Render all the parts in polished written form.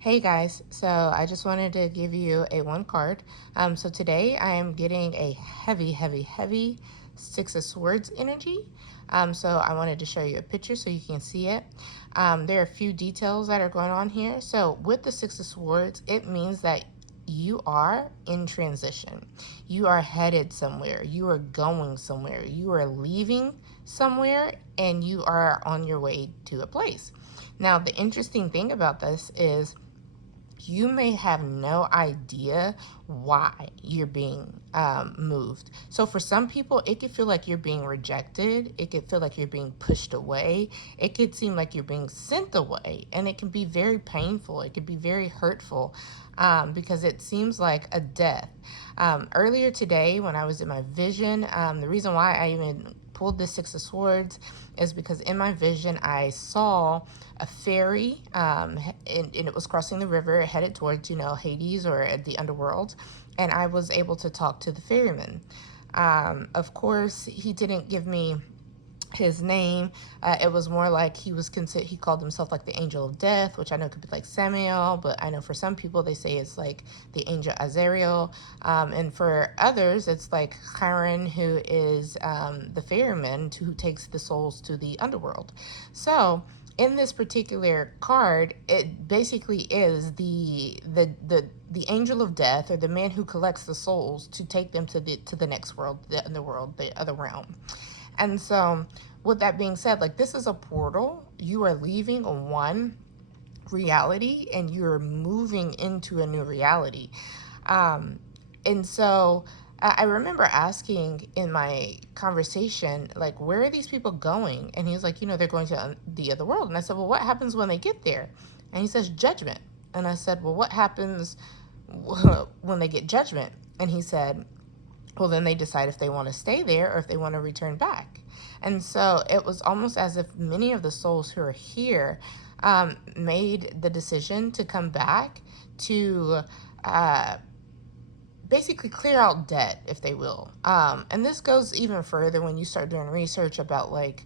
Hey guys, so I just wanted to give you a one card. So today I am getting a heavy Six of Swords energy. So I wanted to show you a picture so you can see it. There are a few details that are going on here. So with the Six of Swords, it means that you are in transition. You are headed somewhere. You are going somewhere. You are leaving somewhere and you are on your way to a place. Now, the interesting thing about this is you may have no idea why you're being moved. So for some people, it could feel like you're being rejected. It could feel like you're being pushed away. It could seem like you're being sent away. And it can be very painful. It could be very hurtful because it seems like a death. Earlier today, when I was in my vision, the reason why I even pulled the Six of Swords is because in my vision, I saw a ferry, and it was crossing the river headed towards, Hades or the underworld. And I was able to talk to the ferryman. Of course, he didn't give me his name. It was more like he called himself like the angel of death, which I know could be like Samuel, but I know for some people they say it's like the angel Azariel. And for others, it's like Chiron, who is the ferryman who takes the souls to the underworld. So in this particular card, it basically is the angel of death, or the man who collects the souls to take them to the next world, the underworld, the other realm. And so, with that being said, like, this is a portal. You are leaving one reality and you're moving into a new reality. And so, I remember asking in my conversation, like, where are these people going? And he was like, they're going to the other world. And I said, well, what happens when they get there? And he says, judgment. And I said, well, what happens when they get judgment? And he said, well, then they decide if they want to stay there or if they want to return back. And so it was almost as if many of the souls who are here made the decision to come back to uh, basically clear out debt, if they will. And this goes even further when you start doing research about like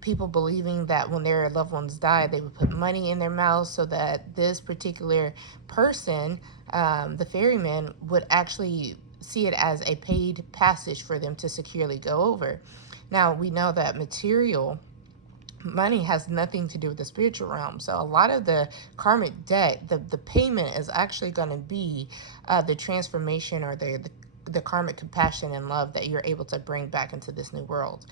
people believing that when their loved ones die, they would put money in their mouth so that this particular person, the ferryman, would actually see it as a paid passage for them to securely go over. Now, we know that material money has nothing to do with the spiritual realm. So a lot of the karmic debt, the payment is actually going to be the transformation, or the karmic compassion and love that you're able to bring back into this new world.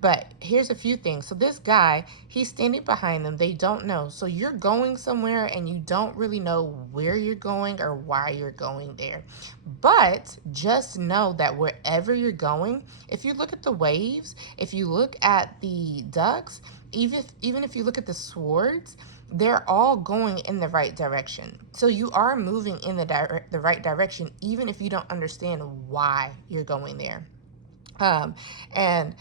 But here's a few things. So this guy, he's standing behind them. They don't know. So you're going somewhere and you don't really know where you're going or why you're going there. But just know that wherever you're going, if you look at the waves, if you look at the ducks, even if you look at the swords, they're all going in the right direction. So you are moving in the right direction, even if you don't understand why you're going there. Um, and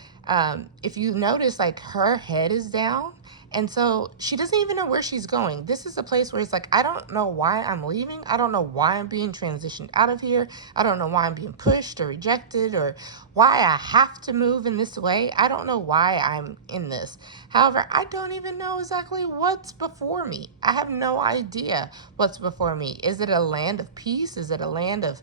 if you notice, like, her head is down. And so she doesn't even know where she's going. This is a place where it's like, I don't know why I'm leaving. I don't know why I'm being transitioned out of here. I don't know why I'm being pushed or rejected, or why I have to move in this way. I don't know why I'm in this. However, I don't even know exactly what's before me. I have no idea what's before me. Is it a land of peace? Is it a land of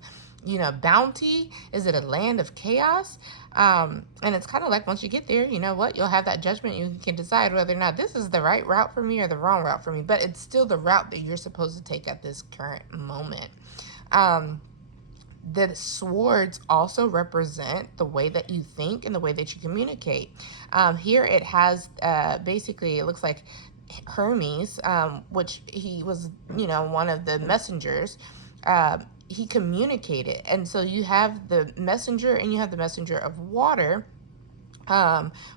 bounty? Is it a land of chaos? And it's kind of like, once you get there, you know what? You'll have that judgment. You can decide whether or not this is the right route for me or the wrong route for me. But it's still the route that you're supposed to take at this current moment. The swords also represent the way that you think and the way that you communicate. Here it has basically, it looks like Hermes, which he was, one of the messengers. He communicated. And so you have the messenger and you have the messenger of water,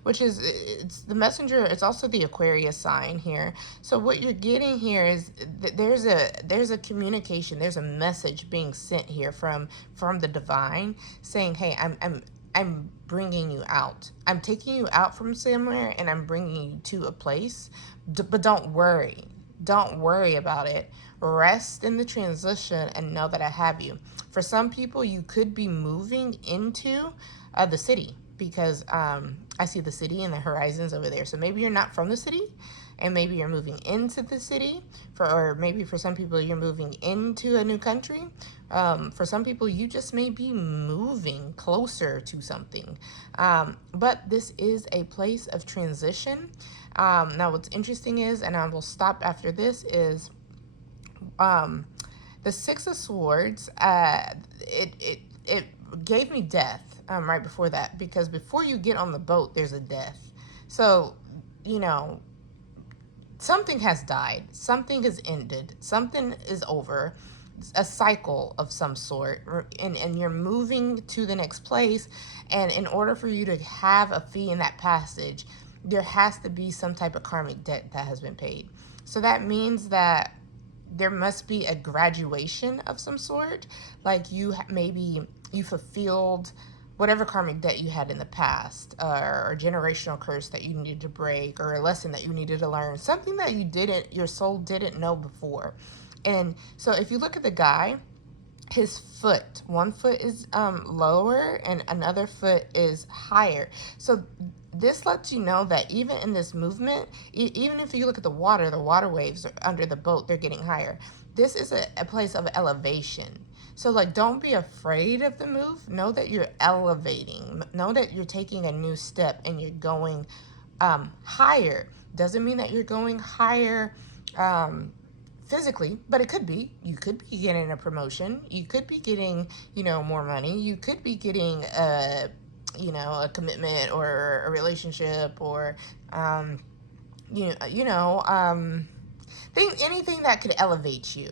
which is, it's the messenger. It's also the Aquarius sign here. So what you're getting here is that there's a communication, there's a message being sent here from the divine, saying, hey, I'm bringing you out. I'm taking you out from somewhere and I'm bringing you to a place. But don't worry. Don't worry about it. Rest in the transition and know that I have you. For some people, you could be moving into the city, because I see the city and the horizons over there. So maybe you're not from the city and maybe you're moving into the city, or maybe for some people you're moving into a new country. For some people, you just may be moving closer to something. But this is a place of transition. Now, what's interesting is, and I will stop after this, is the Six of Swords. It gave me death right before that, because before you get on the boat, there's a death. So, you know, something has died, something has ended, something is over, a cycle of some sort, and you're moving to the next place. And in order for you to have a fee in that passage, there has to be some type of karmic debt that has been paid. So that means that there must be a graduation of some sort, like maybe you fulfilled whatever karmic debt you had in the past, or generational curse that you needed to break, or a lesson that you needed to learn, something that your soul didn't know before. And so if you look at the guy, his foot, one foot is lower and another foot is higher. So this lets you know that even in this movement, even if you look at the water waves under the boat, they're getting higher. This is a place of elevation. So, like, don't be afraid of the move. Know that you're elevating. Know that you're taking a new step and you're going higher. Doesn't mean that you're going higher physically, but it could be. You could be getting a promotion. You could be getting, more money. You could be getting a commitment or a relationship, or anything that could elevate you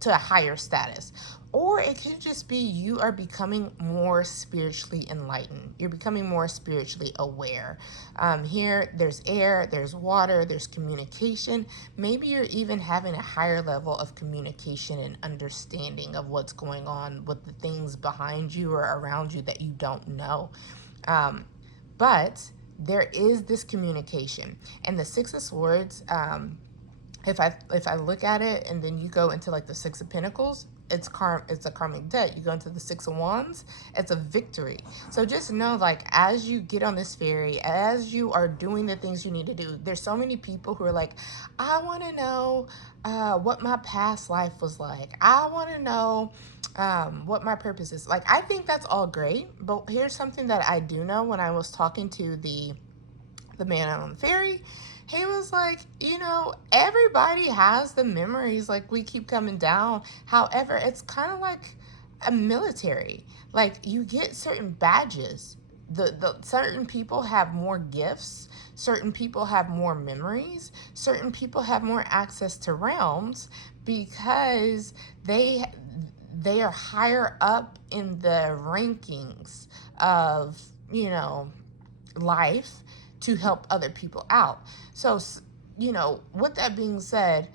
to a higher status. Or it could just be you are becoming more spiritually enlightened. You're becoming more spiritually aware. Here, there's air, there's water, there's communication. Maybe you're even having a higher level of communication and understanding of what's going on with the things behind you or around you that you don't know. But there is this communication. And the Six of Swords, if I look at it and then you go into like the Six of Pentacles, it's a karmic debt. You go into the Six of Wands, it's a victory. So just know, like, as you get on this ferry, as you are doing the things you need to do, there's so many people who are like, I want to know what my past life was like. I want to know what my purpose is. Like, I think that's all great, but here's something that I do know. When I was talking to the man out on the ferry, he was like, everybody has the memories, like, we keep coming down. However, it's kind of like a military. Like, you get certain badges. The certain people have more gifts. Certain people have more memories. Certain people have more access to realms because they are higher up in the rankings of, life, to help other people out. So, with that being said,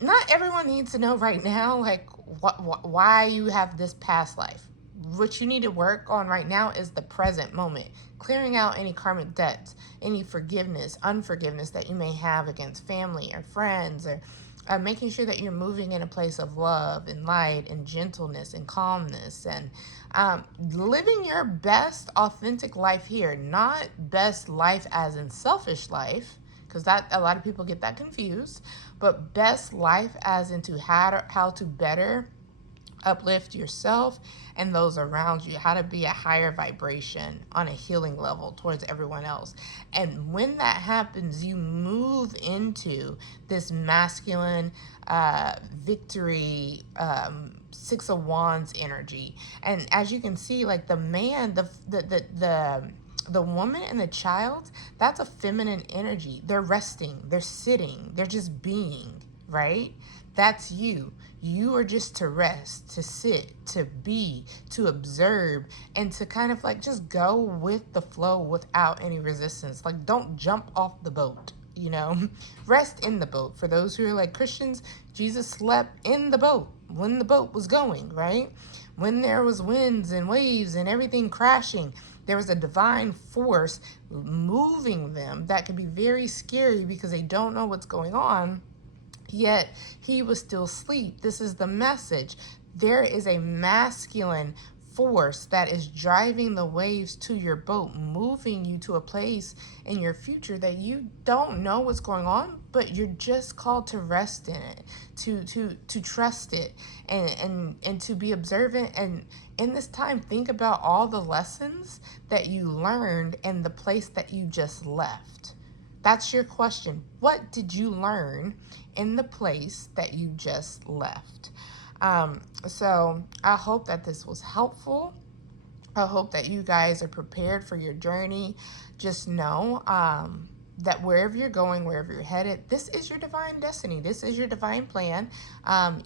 not everyone needs to know right now, like, why you have this past life. What you need to work on right now is the present moment, clearing out any karmic debts, any unforgiveness that you may have against family or friends, or making sure that you're moving in a place of love and light and gentleness and calmness, and living your best authentic life here. Not best life as in selfish life, because that a lot of people get that confused, but best life as into how to better uplift yourself and those around you, how to be a higher vibration on a healing level towards everyone else. And when that happens, you move into this masculine victory, Six of Wands energy. And as you can see, like, the man, the woman and the child, that's a feminine energy. They're resting, they're sitting, they're just being, right? That's you. You are just to rest, to sit, to be, to observe, and to kind of like just go with the flow without any resistance. Like, don't jump off the boat, Rest in the boat. For those who are like Christians, Jesus slept in the boat when the boat was going, right? When there was winds and waves and everything crashing, there was a divine force moving them that can be very scary because they don't know what's going on. Yet he was still asleep. This is the message. There is a masculine force that is driving the waves to your boat, moving you to a place in your future that you don't know what's going on, but you're just called to rest in it, to trust it, and to be observant. And in this time, think about all the lessons that you learned in the place that you just left. That's your question. What did you learn in the place that you just left? So I hope that this was helpful. I hope that you guys are prepared for your journey. Just know that wherever you're going, wherever you're headed, this is your divine destiny. This is your divine plan.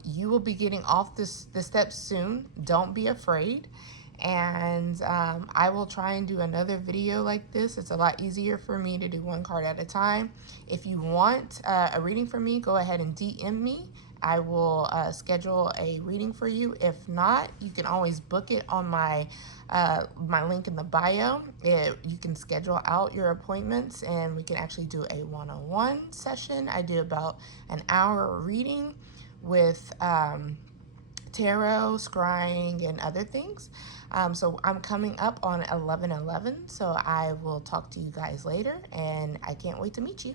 You will be getting off the steps soon. Don't be afraid. And I will try and do another video like this. It's a lot easier for me to do one card at a time. If you want a reading from me, go ahead and DM me. I will schedule a reading for you. If not, you can always book it on my link in the bio. You can schedule out your appointments, and we can actually do a one-on-one session. I do about an hour reading with tarot, scrying, and other things. So I'm coming up on 11/11, so I will talk to you guys later, and I can't wait to meet you.